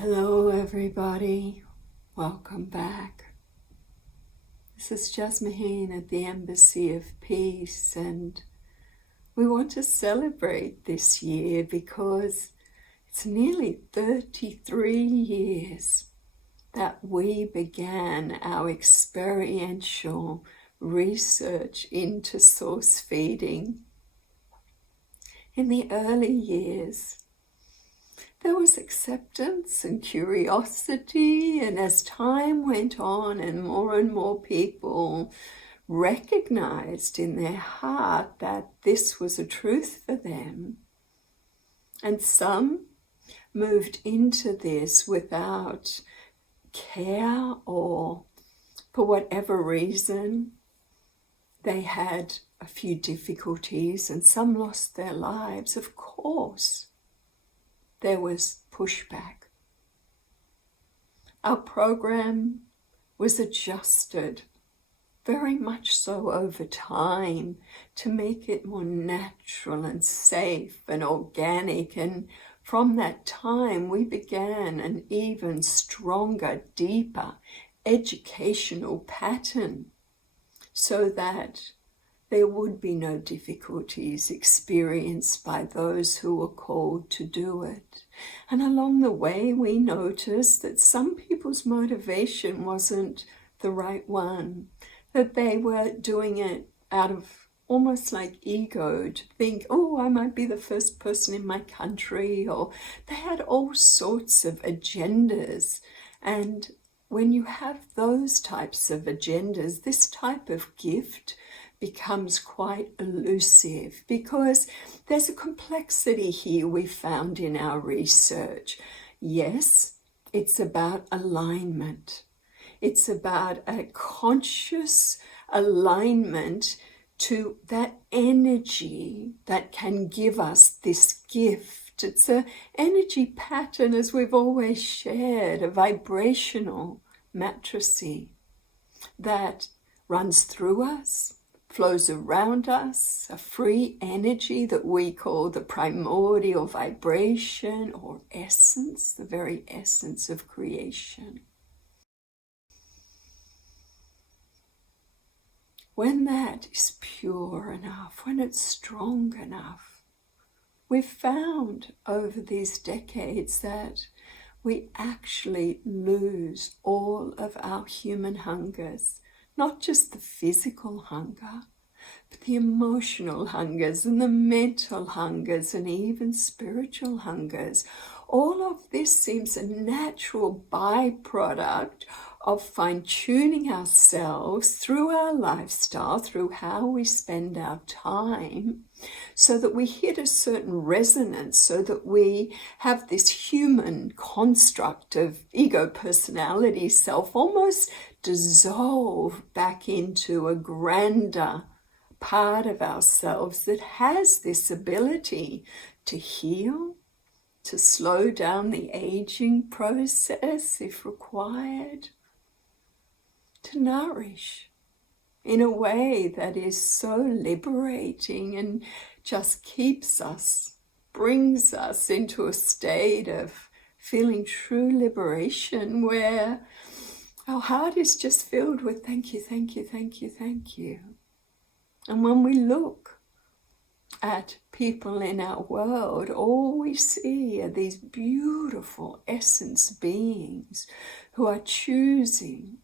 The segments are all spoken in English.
Hello everybody, welcome back. This is Jasmine at the Embassy of Peace, and we want to celebrate this year because it's nearly 33 years that we began our experiential research into source feeding. In the early years, there was acceptance and curiosity, and as time went on and more people recognized in their heart that this was a truth for them, and some moved into this without care, or for whatever reason they had a few difficulties and some lost their lives, of course there was pushback. Our program was adjusted very much so over time to make it more natural and safe and organic, and from that time we began an even stronger, deeper educational pattern so that there would be no difficulties experienced by those who were called to do it. And along the way, we noticed that some people's motivation wasn't the right one, that they were doing it out of almost like ego, to think, oh, I might be the first person in my country, or they had all sorts of agendas. And when you have those types of agendas, this type of gift becomes quite elusive, because there's a complexity here we found in our research. Yes, it's about alignment. It's about a conscious alignment to that energy that can give us this gift. It's an energy pattern, as we've always shared, a vibrational matrice that runs through us, flows around us, a free energy that we call the primordial vibration or essence, the very essence of creation. When that is pure enough, when it's strong enough, we've found over these decades that we actually lose all of our human hungers. Not just the physical hunger, but the emotional hungers and the mental hungers and even spiritual hungers. All of this seems a natural byproduct of fine-tuning ourselves through our lifestyle, through how we spend our time, so that we hit a certain resonance, so that we have this human construct of ego, personality, self almost dissolve back into a grander part of ourselves that has this ability to heal, to slow down the aging process if required, to nourish in a way that is so liberating and just keeps us, brings us into a state of feeling true liberation, where our heart is just filled with thank you, thank you, thank you, thank you. And when we look at people in our world, all we see are these beautiful essence beings who are choosing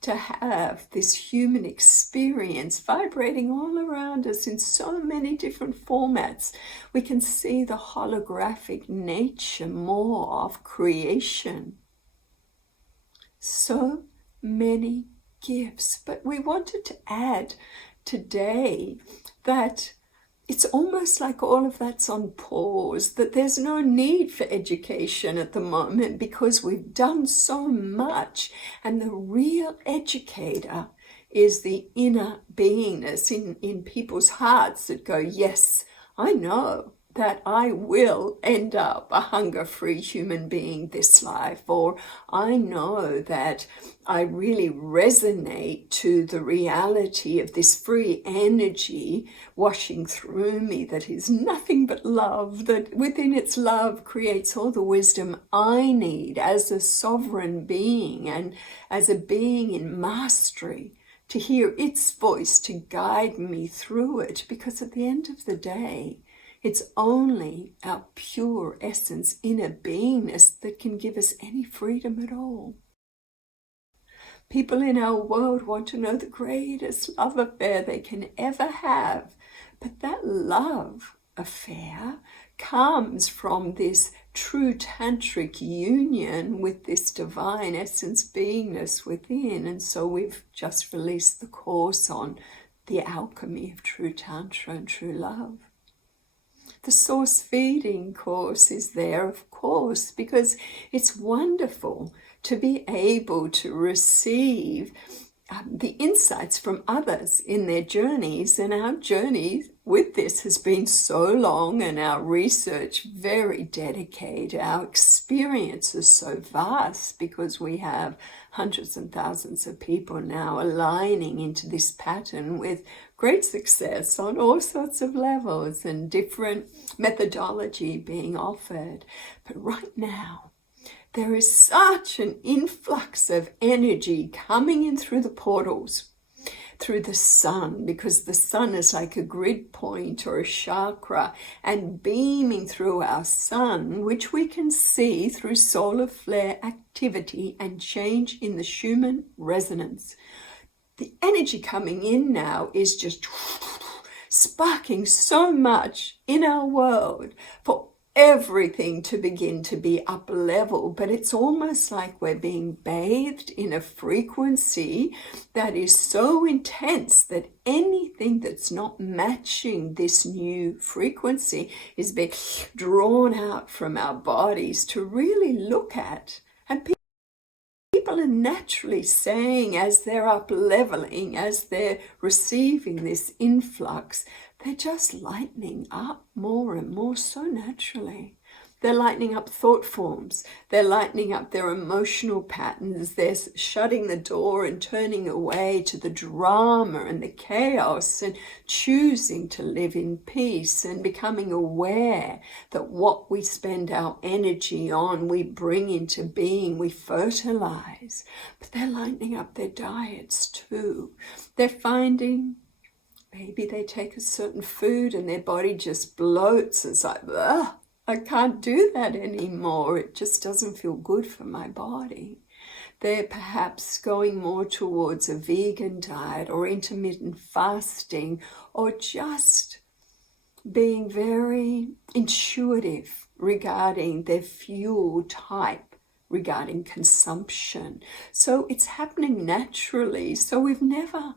to have this human experience vibrating all around us in so many different formats. We can see the holographic nature more of creation. So many gifts, but we wanted to add today that it's almost like all of that's on pause, that there's no need for education at the moment because we've done so much, and the real educator is the inner beingness in people's hearts that go, yes, I know that I will end up a hunger-free human being this life, or I know that I really resonate to the reality of this free energy washing through me that is nothing but love, that within its love creates all the wisdom I need as a sovereign being and as a being in mastery, to hear its voice to guide me through it, because at the end of the day, it's only our pure essence, inner beingness, that can give us any freedom at all. People in our world want to know the greatest love affair they can ever have, but that love affair comes from this true tantric union with this divine essence beingness within. And so we've just released the course on the alchemy of true tantra and true love. The source feeding course is there, of course, because it's wonderful to be able to receive the insights from others in their journeys. And our journey with this has been so long, and our research very dedicated. Our experience is so vast because we have hundreds and thousands of people now aligning into this pattern with great success on all sorts of levels and different methodology being offered. But right now, there is such an influx of energy coming in through the portals, through the sun, because the sun is like a grid point or a chakra, and beaming through our sun, which we can see through solar flare activity and change in the Schumann resonance. The energy coming in now is just sparking so much in our world for everything to begin to be up level, but it's almost like we're being bathed in a frequency that is so intense that anything that's not matching this new frequency is being drawn out from our bodies to really look at. And people are naturally saying, as they're up leveling, as they're receiving this influx, they're just lightening up more and more so naturally. They're lightening up thought forms. They're lightening up their emotional patterns. They're shutting the door and turning away to the drama and the chaos and choosing to live in peace and becoming aware that what we spend our energy on, we bring into being, we fertilize. But they're lightening up their diets too. They're finding maybe they take a certain food and their body just bloats. It's like, ugh, I can't do that anymore. It just doesn't feel good for my body. They're perhaps going more towards a vegan diet or intermittent fasting, or just being very intuitive regarding their fuel type, regarding consumption. So it's happening naturally. So we've never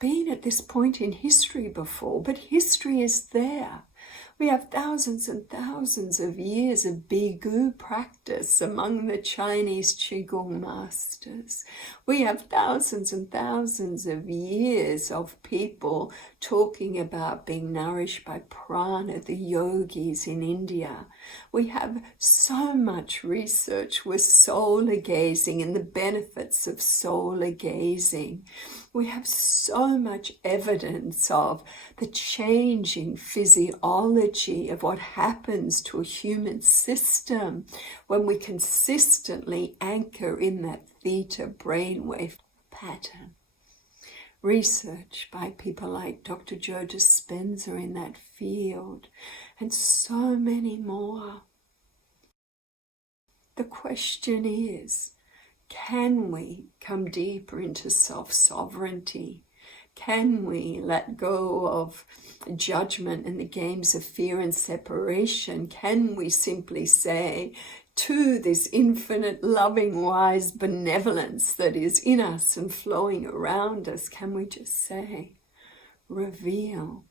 been at this point in history before, but history is there. We have thousands and thousands of years of Bigu practice among the Chinese Qigong masters. We have thousands and thousands of years of people talking about being nourished by prana, the yogis in India. We have so much research with solar gazing and the benefits of solar gazing. We have so much evidence of the changing physiology of what happens to a human system when we consistently anchor in that theta brainwave pattern. Research by people like Dr. Joe Dispenza in that field, and so many more. The question is, can we come deeper into self-sovereignty? Can we let go of judgment and the games of fear and separation? Can we simply say to this infinite, loving, wise benevolence that is in us and flowing around us, can we just say, reveal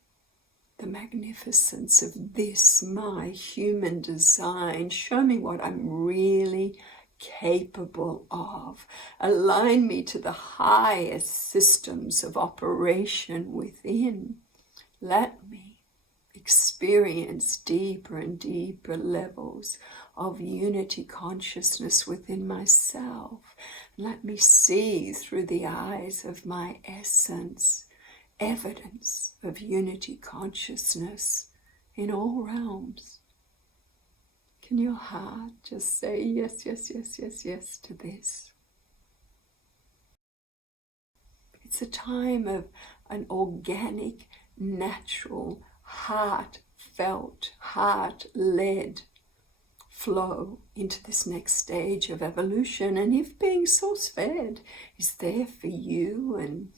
the magnificence of this, my human design. Show me what I'm really capable of. Align me to the highest systems of operation within. Let me experience deeper and deeper levels of unity consciousness within myself. Let me see through the eyes of my essence evidence of unity consciousness in all realms. Can your heart just say yes, yes, yes, yes, yes to this? It's a time of an organic, natural, heartfelt, heart-led flow into this next stage of evolution. And if being source-fed is there for you and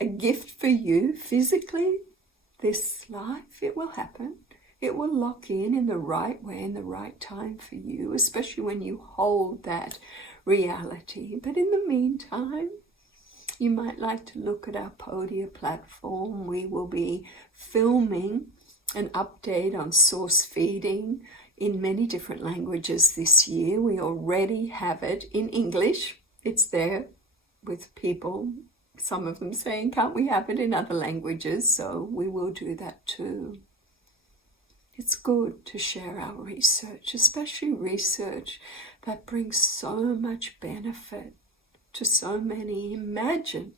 a gift for you physically, this life, it will happen. It will lock in the right way, in the right time for you, especially when you hold that reality. But in the meantime, you might like to look at our Podia platform. We will be filming an update on source feeding in many different languages this year. We already have it in English. It's there with people, some of them saying, can't we have it in other languages? So we will do that too. It's good to share our research, especially research that brings so much benefit to so many. Imagine,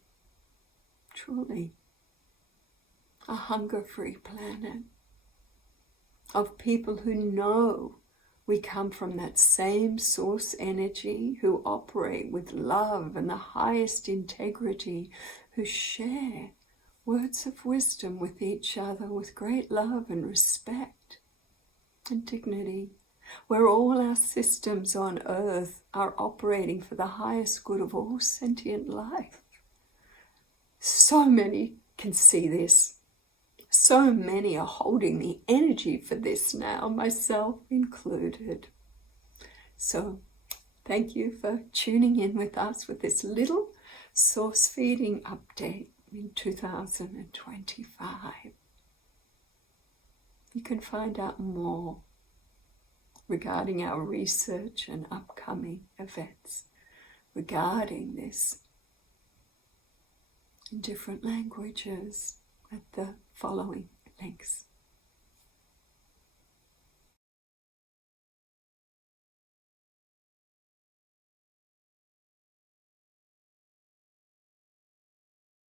truly, a hunger-free planet of people who know we come from that same source energy, who operate with love and the highest integrity, who share words of wisdom with each other with great love and respect and dignity, where all our systems on earth are operating for the highest good of all sentient life. So many can see this. So many are holding the energy for this now, myself included. So thank you for tuning in with us with this little source feeding update in 2025. You can find out more regarding our research and upcoming events regarding this in different languages at the following links.